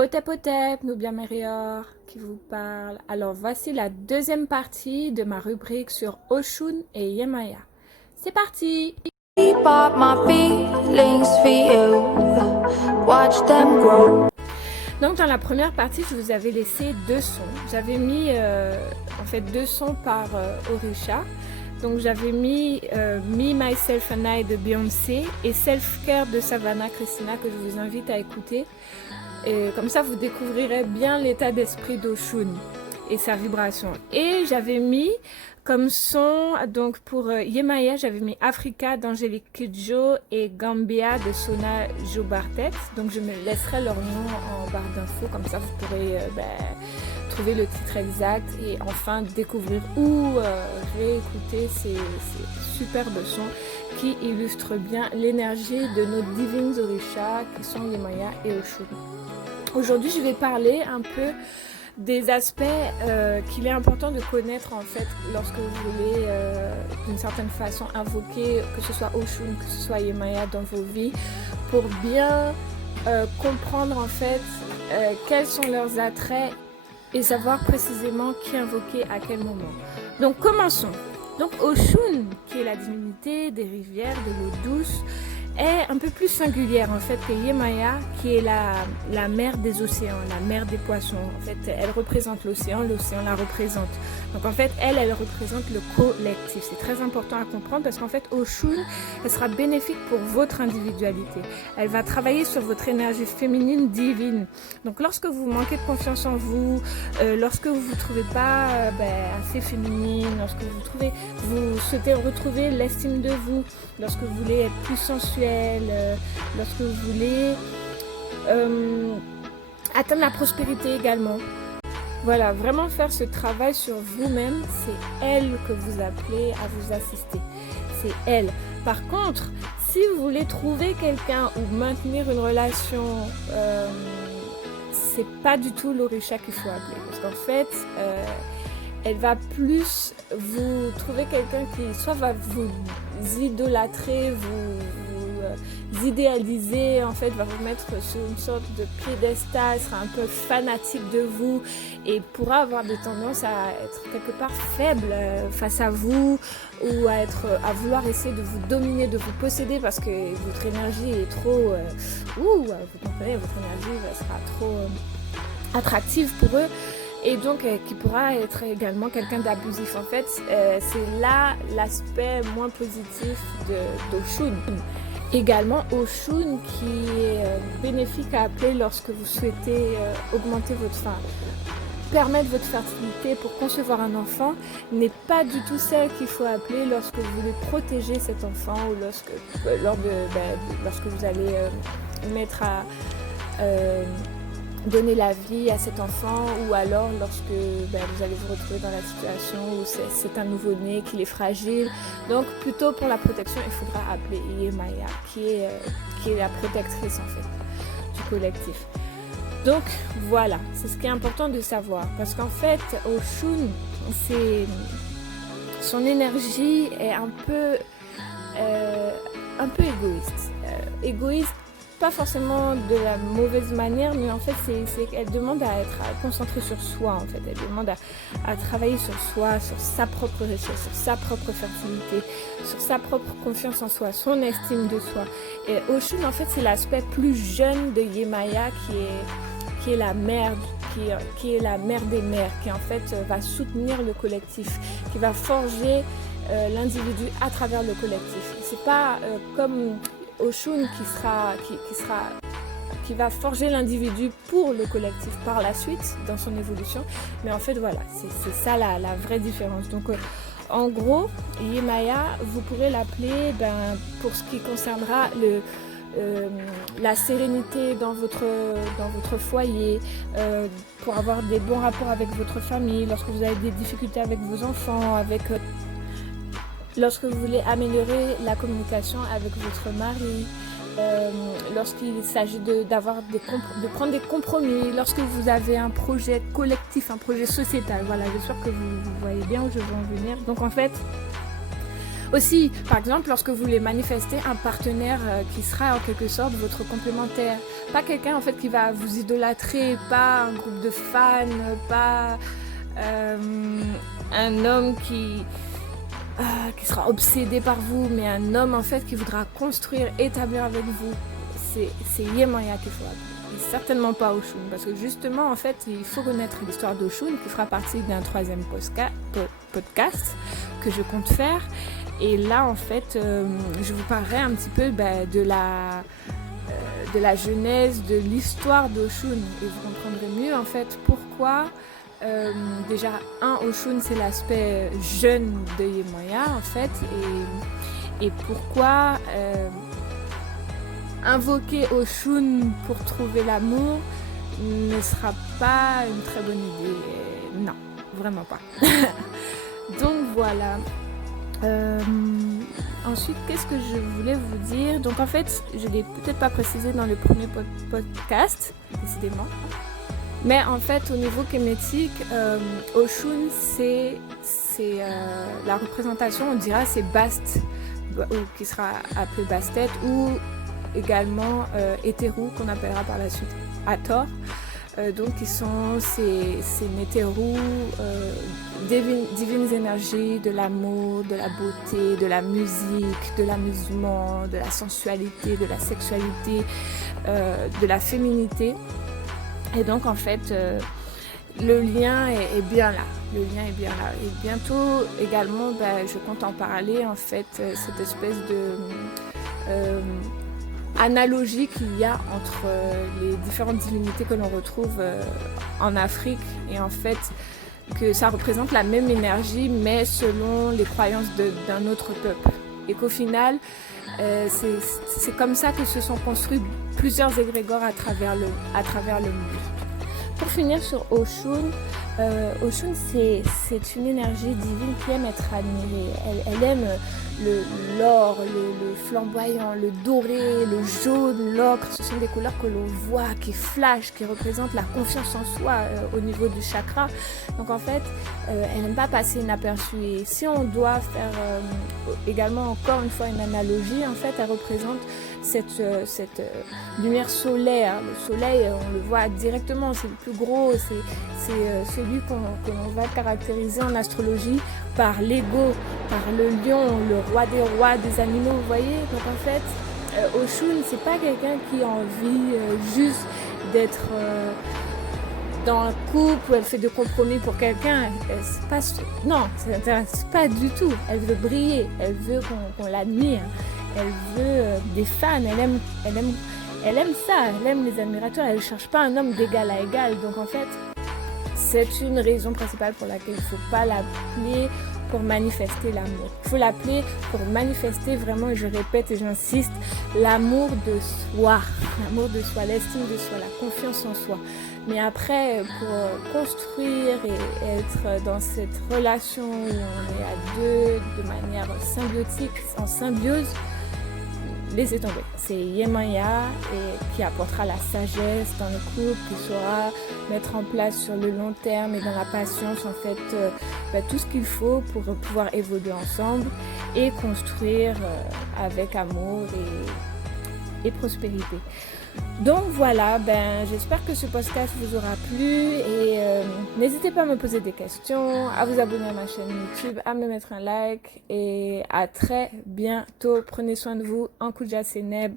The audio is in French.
Otep Otep, Nubia Merior qui vous parle. Alors voici la deuxième partie de ma rubrique sur Oshun et Yemaya. C'est parti! Donc dans la première partie, je vous avais laissé deux sons. J'avais mis en fait deux sons par Orisha. Donc j'avais mis Me, Myself and I de Beyoncé et Self Care de Savannah Christina que je vous invite à écouter. Et comme ça, vous découvrirez bien l'état d'esprit d'Oshun et sa vibration. Et j'avais mis comme son, donc pour Yemaya, j'avais mis Africa d'Angélique Kidjo et Gambia de Sona Jobartet. Donc je me laisserai leur nom en barre d'infos, comme ça vous pourrez trouver le titre exact et enfin découvrir ou réécouter ces superbes sons qui illustrent bien l'énergie de nos divines orishas qui sont Yemaya et Oshun. Aujourd'hui, je vais parler un peu des aspects qu'il est important de connaître en fait lorsque vous voulez d'une certaine façon invoquer que ce soit Oshun, que ce soit Yemaya dans vos vies pour bien comprendre en fait quels sont leurs attraits et savoir précisément qui invoquer à quel moment. Donc commençons. Donc Oshun, qui est la divinité des rivières, de l'eau douce, est un peu plus singulière en fait que Yemaya, qui est la mère des océans, la mère des poissons. En fait, elle représente l'océan la représente. Donc en fait, elle représente le collectif. C'est très important à comprendre parce qu'en fait, Oshun, elle sera bénéfique pour votre individualité. Elle va travailler sur votre énergie féminine divine. Donc lorsque vous manquez de confiance en vous, lorsque vous vous trouvez pas assez féminine, lorsque vous souhaitez retrouver l'estime de vous, lorsque vous voulez être plus sensuelle, lorsque vous voulez atteindre la prospérité également. Voilà, vraiment faire ce travail sur vous-même, c'est elle que vous appelez à vous assister. C'est elle. Par contre, si vous voulez trouver quelqu'un ou maintenir une relation, c'est pas du tout l'orisha qu'il faut appeler. Parce qu'en fait, elle va plus vous trouver quelqu'un qui soit va vous idolâtrer, vous idéaliser, en fait, va vous mettre sur une sorte de piédestal, sera un peu fanatique de vous et pourra avoir des tendances à être quelque part faible face à vous ou à vouloir essayer de vous dominer, de vous posséder parce que votre énergie est trop... vous comprenez, votre énergie sera trop attractive pour eux. Et donc qui pourra être également quelqu'un d'abusif. En fait, c'est là l'aspect moins positif d'Oshun. Également Oshun qui est bénéfique à appeler lorsque vous souhaitez augmenter permettre votre fertilité pour concevoir un enfant, n'est pas du tout celle qu'il faut appeler lorsque vous voulez protéger cet enfant ou lorsque vous allez mettre à donner la vie à cet enfant ou alors lorsque vous allez vous retrouver dans la situation où c'est un nouveau-né, qu'il est fragile. Donc plutôt pour la protection, il faudra appeler Yemaya qui est la protectrice en fait du collectif. Donc voilà, c'est ce qui est important de savoir parce qu'en fait Oshun, son énergie est un peu égoïste. Égoïste pas forcément de la mauvaise manière, mais en fait elle demande à être concentrée sur soi en fait. Elle demande à travailler sur soi, sur sa propre richesse, sur sa propre fertilité, sur sa propre confiance en soi, son estime de soi. Et Oshun en fait c'est l'aspect plus jeune de Yemaya qui est la mère, qui est la mère des mères, qui en fait va soutenir le collectif, qui va forger l'individu à travers le collectif. C'est pas comme Oshun qui va forger l'individu pour le collectif par la suite dans son évolution, mais en fait voilà, c'est ça la vraie différence. Donc en gros, Yemaya, vous pourrez l'appeler pour ce qui concernera la sérénité dans votre foyer, pour avoir des bons rapports avec votre famille, lorsque vous avez des difficultés avec vos enfants, lorsque vous voulez améliorer la communication avec votre mari, lorsqu'il s'agit de prendre des compromis, lorsque vous avez un projet collectif, un projet sociétal. Voilà, j'espère que vous voyez bien où je veux en venir. Donc en fait, aussi, par exemple, lorsque vous voulez manifester un partenaire qui sera en quelque sorte votre complémentaire, pas quelqu'un en fait qui va vous idolâtrer, pas un groupe de fans, pas un homme qui sera obsédé par vous, mais un homme en fait qui voudra construire, établir avec vous. C'est Yemaya qu'il faudra. Et certainement pas Oshun, parce que justement en fait il faut connaître l'histoire d'Oshun qui fera partie d'un 3e podcast que je compte faire. Et là en fait je vous parlerai un petit peu de la genèse, de l'histoire d'Oshun, et vous comprendrez mieux en fait pourquoi déjà Oshun c'est l'aspect jeune de Yemaya en fait, et pourquoi invoquer Oshun pour trouver l'amour ne sera pas une très bonne idée. Non, vraiment pas. Donc voilà. Ensuite, qu'est-ce que je voulais vous dire? Donc en fait, je ne l'ai peut-être pas précisé dans le premier podcast, décidément. Mais en fait, au niveau kémétique, Oshun, c'est la représentation, on dira, c'est Bast, ou qui sera appelé Bastet, ou également Hétéru, qu'on appellera par la suite Hathor. Donc qui sont ces Nétérus, divines énergies de l'amour, de la beauté, de la musique, de l'amusement, de la sensualité, de la sexualité, de la féminité. Et donc en fait le lien est bien là. Le lien est bien là. Et bientôt également, je compte en parler en fait, cette espèce de analogie qu'il y a entre les différentes divinités que l'on retrouve en Afrique, et en fait que ça représente la même énergie mais selon les croyances d'un autre peuple, et qu'au final c'est comme ça que se sont construits plusieurs égrégores à travers le monde. Pour finir sur Oshun, Oshun c'est une énergie divine qui aime être admirée. Elle aime l'or, le flamboyant, le doré, le jaune, l'ocre. Ce sont des couleurs que l'on voit, qui flashent, qui représentent la confiance en soi au niveau du chakra. Donc en fait, elle n'aime pas passer inaperçue. Et si on doit faire également encore une fois une analogie, en fait, elle représente cette lumière solaire. Le soleil, on le voit directement, c'est le plus gros, c'est celui que l'on va caractériser en astrologie par l'ego, par le lion, le roi des rois des animaux, vous voyez. Donc en fait, Oshun, c'est pas quelqu'un qui a envie juste d'être dans un couple où elle fait de compromis pour quelqu'un. Non, ça l'intéresse pas du tout. Elle veut briller, elle veut qu'on l'admire. Elle veut des fans, elle aime ça, elle aime les admirateurs, elle ne cherche pas un homme d'égal à égal. Donc en fait, c'est une raison principale pour laquelle il ne faut pas l'appeler pour manifester l'amour. Il faut l'appeler pour manifester vraiment, je répète et j'insiste, l'amour de soi, l'estime de soi, la confiance en soi. Mais après, pour construire et être dans cette relation où on est à deux de manière symbiotique, en symbiose, laissez tomber. C'est Yemaya qui apportera la sagesse dans le couple, qui saura mettre en place sur le long terme et dans la patience en fait tout ce qu'il faut pour pouvoir évoluer ensemble et construire avec amour et prospérité. Donc voilà, j'espère que ce podcast vous aura plu et n'hésitez pas à me poser des questions, à vous abonner à ma chaîne YouTube, à me mettre un like et à très bientôt. Prenez soin de vous. Ankuja Seneb.